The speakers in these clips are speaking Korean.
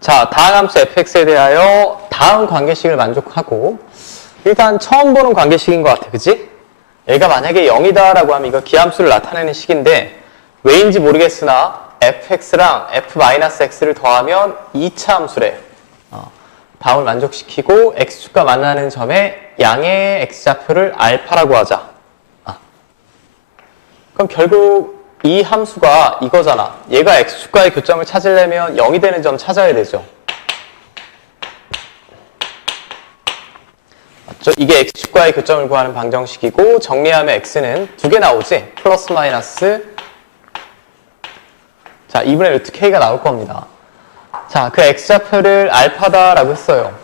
자, 다음 함수 fx에 대하여 다음 관계식을 만족하고 일단 처음 보는 관계식인 것 같아, 그지? 얘가 만약에 0이다 라고 하면 이거 기함수를 나타내는 식인데 왜인지 모르겠으나 fx랑 f-x를 더하면 2차 함수래. 어, 다음을 만족시키고 x축과 만나는 점에 양의 x좌표를 알파라고 하자. 아. 그럼 결국 이 함수가 이거잖아. 얘가 x축과의 교점을 찾으려면 0이 되는 점 찾아야 되죠. 맞죠? 이게 x축과의 교점을 구하는 방정식이고 정리하면 x는 두 개 나오지? 플러스 마이너스 자 2분의 루트 k가 나올 겁니다. 자, 그 x좌표를 알파다라고 했어요.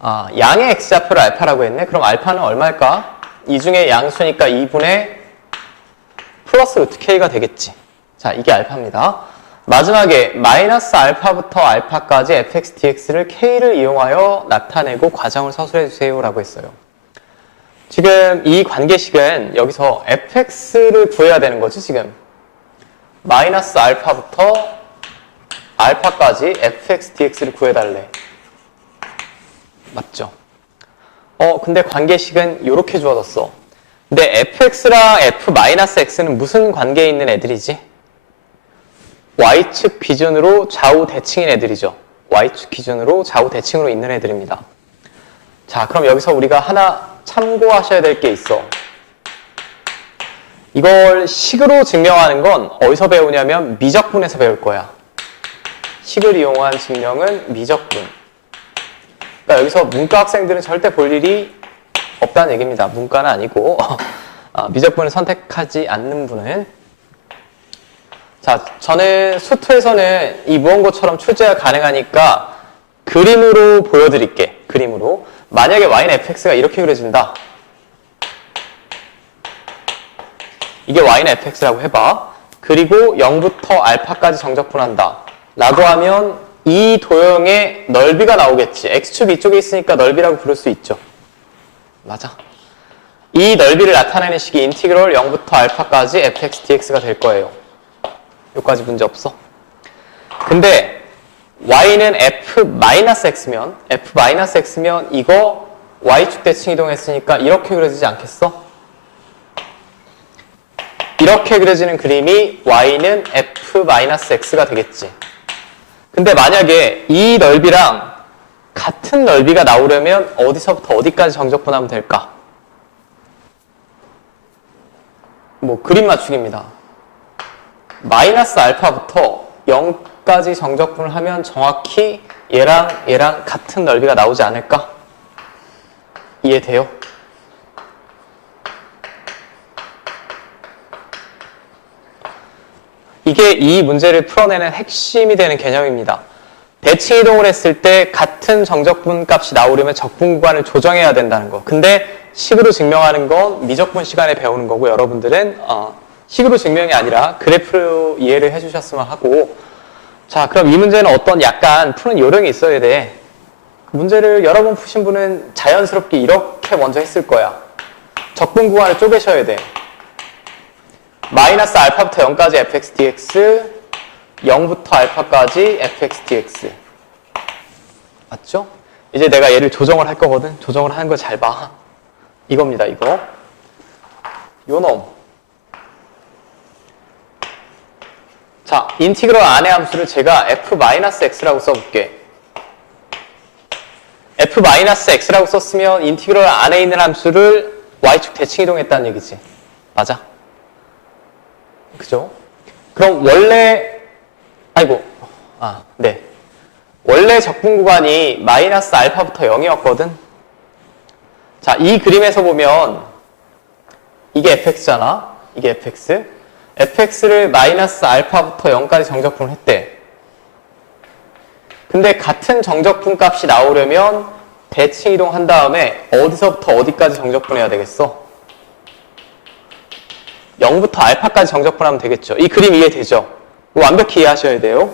아, 양의 x좌표를 알파라고 했네? 그럼 알파는 얼마일까? 이 중에 양수니까 2분의 플러스 루트 k가 되겠지. 자, 이게 알파입니다. 마지막에 마이너스 알파부터 알파까지 fx, dx를 k를 이용하여 나타내고 과정을 서술해 주세요 라고 했어요. 지금 이 관계식은 여기서 fx를 구해야 되는 거지, 지금. 마이너스 알파부터 알파까지 fx, dx를 구해달래. 맞죠? 어, 근데 관계식은 이렇게 주어졌어. 근데 fx랑 f-x는 무슨 관계에 있는 애들이지? y축 기준으로 좌우 대칭인 애들이죠. y축 기준으로 좌우 대칭으로 있는 애들입니다. 자, 그럼 여기서 우리가 하나 참고하셔야 될 게 있어. 이걸 식으로 증명하는 건 어디서 배우냐면 미적분에서 배울 거야. 식을 이용한 증명은 미적분. 그러니까 여기서 문과 학생들은 절대 볼 일이 없다는 얘기입니다. 문과는 아니고 아, 미적분을 선택하지 않는 분은 자 저는 수투에서는 이 무언고처럼 출제가 가능하니까 그림으로 보여드릴게. 그림으로 만약에 y는 fx가 이렇게 그려진다. 이게 y는 fx라고 해봐. 그리고 0부터 알파까지 정적분한다. 라고 하면 이 도형의 넓이가 나오겠지. x축이 이쪽에 있으니까 넓이라고 부를 수 있죠. 맞아. 이 넓이를 나타내는 식이 인티그럴 0부터 알파까지 fx dx가 될 거예요. 여기까지 문제 없어. 근데 y는 f-x면 f-x면 이거 y축 대칭 이동했으니까 이렇게 그려지지 않겠어? 이렇게 그려지는 그림이 y는 f-x가 되겠지. 근데 만약에 이 넓이랑 같은 넓이가 나오려면 어디서부터 어디까지 정적분하면 될까? 뭐 그림 맞추기입니다. 마이너스 알파부터 0까지 정적분을 하면 정확히 얘랑 얘랑 같은 넓이가 나오지 않을까? 이해돼요? 이게 이 문제를 풀어내는 핵심이 되는 개념입니다. 대칭 이동을 했을 때 같은 정적분 값이 나오려면 적분 구간을 조정해야 된다는 거. 근데 식으로 증명하는 건 미적분 시간에 배우는 거고 여러분들은 어, 식으로 증명이 아니라 그래프로 이해를 해주셨으면 하고 자 그럼 이 문제는 어떤 약간 푸는 요령이 있어야 돼. 그 문제를 여러 번 푸신 분은 자연스럽게 이렇게 먼저 했을 거야. 적분 구간을 쪼개셔야 돼. 마이너스 알파부터 0까지 fx dx 0부터 알파까지 fx dx 맞죠? 이제 내가 얘를 조정을 할 거거든. 조정을 하는 걸 잘 봐. 이겁니다 이거. 요놈. 자 인티그럴 안의 함수를 제가 f-x라고 써볼게. f-x라고 썼으면 인티그럴 안에 있는 함수를 y축 대칭 이동했다는 얘기지. 맞아? 그죠? 그럼 원래 아이고 아 네. 원래 적분 구간이 마이너스 알파부터 0이었거든. 자, 이 그림에서 보면 이게 fx잖아. 이게 fx. fx를 마이너스 알파부터 0까지 정적분을 했대. 근데 같은 정적분 값이 나오려면 대칭 이동한 다음에 어디서부터 어디까지 정적분해야 되겠어? 0부터 알파까지 정적분하면 되겠죠. 이 그림 이해되죠? 완벽히 이해하셔야 돼요.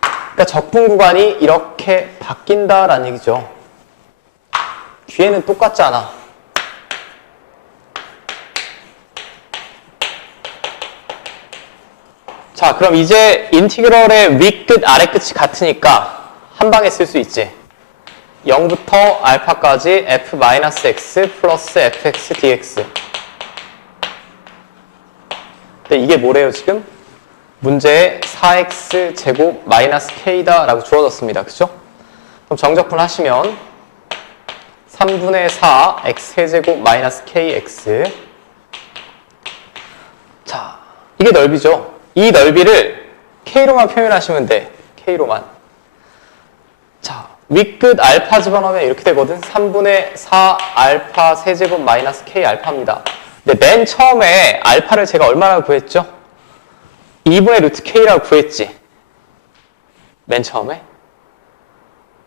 그러니까 적분 구간이 이렇게 바뀐다라는 얘기죠. 뒤에는 똑같지 않아. 자, 그럼 이제 인티그럴의 윗끝, 아래끝이 같으니까 한 방에 쓸 수 있지. 0부터 알파까지 f-x 플러스 fx dx. 근데 이게 뭐래요, 지금? 문제에 4x 제곱 마이너스 k다 라고 주어졌습니다. 그죠? 그럼 정적분 하시면 3분의 4 x 세제곱 마이너스 kx 자, 이게 넓이죠. 이 넓이를 k로만 표현하시면 돼. k로만. 자, 윗끝 알파 집어넣으면 이렇게 되거든. 3분의 4 알파 세제곱 마이너스 k 알파입니다. 근데 맨 처음에 알파를 제가 얼마나 구했죠? 2분의 루트 k라고 구했지. 맨 처음에.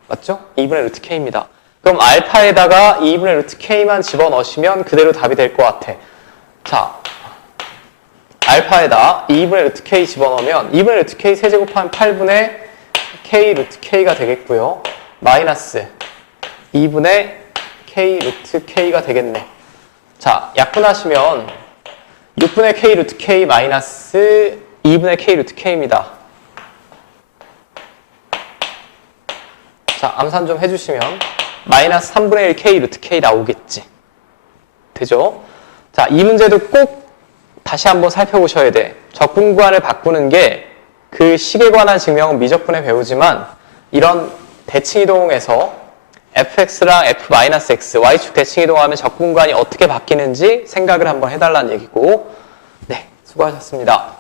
맞죠? 2분의 루트 k입니다. 그럼 알파에다가 2분의 루트 k만 집어넣으시면 그대로 답이 될 것 같아. 자, 알파에다 2분의 루트 k 집어넣으면 2분의 루트 k 세제곱하면 8분의 k 루트 k가 되겠고요. 마이너스 2분의 k 루트 k가 되겠네. 자, 약분하시면 6분의 k 루트 k 마이너스 2분의 k 루트 k입니다. 자, 암산 좀 해주시면 마이너스 3분의 1 k 루트 k 나오겠지. 되죠? 자, 이 문제도 꼭 다시 한번 살펴보셔야 돼. 적분구간을 바꾸는 게 그 식에 관한 증명은 미적분에 배우지만 이런 대칭 이동에서 fx랑 f-x, y축 대칭 이동하면 적분구간이 어떻게 바뀌는지 생각을 한번 해달라는 얘기고 네, 수고하셨습니다.